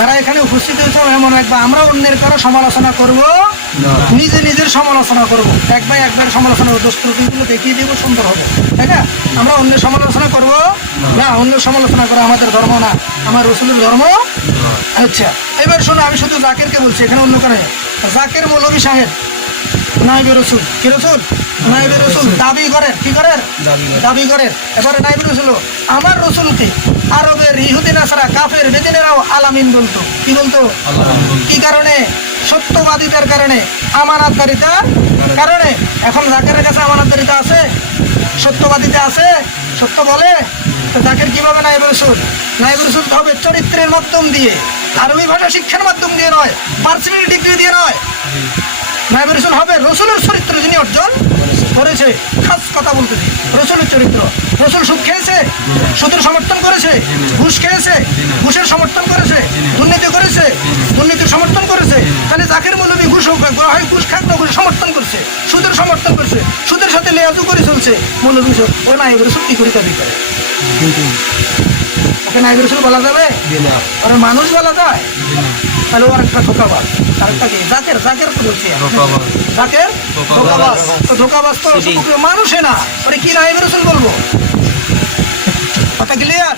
যারা এখানে উপস্থিত হয়েছে এমন একবার আমরা অন্যের কারো সমালোচনা করব, নিজে নিজের সমালোচনা করব। একবার সমালোচনা দোষত্রুটিগুলো দেখিয়ে দেবো, সুন্দর হবে, তাই না? আমরা অন্যের সমালোচনা করব না, অন্যের সমালোচনা করা আমাদের ধর্ম না, আমার রসুলের ধর্ম। আচ্ছা, এবার শোনো, আমি শুধু জাকেরকে বলছি, এখানে অন্য কারণে। জাকের মৌলভী সাহেব নাইবে রসুল, কি রসুল? নাইবে রসুল দাবি করেন, কি করেন? দাবি করেন। এবারে নাইবে রসুল আমার রসুলকে আরবের ইহুদি নাসারা কাফের বেদিনেরাও আলামিন বলতো। কি বলতো? কি কারণে? সত্যবাদিতার কারণে, আমানতদারিতার কারণে। এখন জাকেরের কাছে আমানতদারিতা আছে, সত্যবাদিতা আছে, সত্য বলে। তো জাকের কিভাবে নাইবে রসুল? নাইবে রসুল হবে চরিত্রের মাধ্যম দিয়ে, আরবি ভাষা শিক্ষার মাধ্যম দিয়ে নয়, পার্সোনাল ডিগ্রি দিয়ে নয়। নাইবে রসুল হবে রসুলের চরিত্র যিনি অর্জন করেছে। খাস কথা বলতেছি, রসুলের চরিত্র। রসুল সুদ খেয়েছে, সুদের সমর্থন করেছে। ঘুষ খেয়েছে, ঘুষের সমর্থন করেছে। দুর্নীতি করেছে, দুর্নীতির সমর্থন করেছে। তাহলে জাকের মৌলবী ঘুষ ঘুষ খাক না, ঘুষ সমর্থন করছে, সুদের সমর্থন করছে, সুদের সাথে লেয়াজু করে চলছে। মৌলবী ও নাইবে রসুল কি করে দাবি করে? ওকে নাইবে রসুল বলা যাবে? ওরা মানুষ বলা যায়? তাহলে ওর একটা ধোকাবাজ। আরেকটা কি? জাকের তো বলছি, জাকের ধোকাবাজ। তো ধোকাবাজ তো মানুষে না, ওরে কি নাইবে রসুল বলবো? কথা ক্লিয়ার?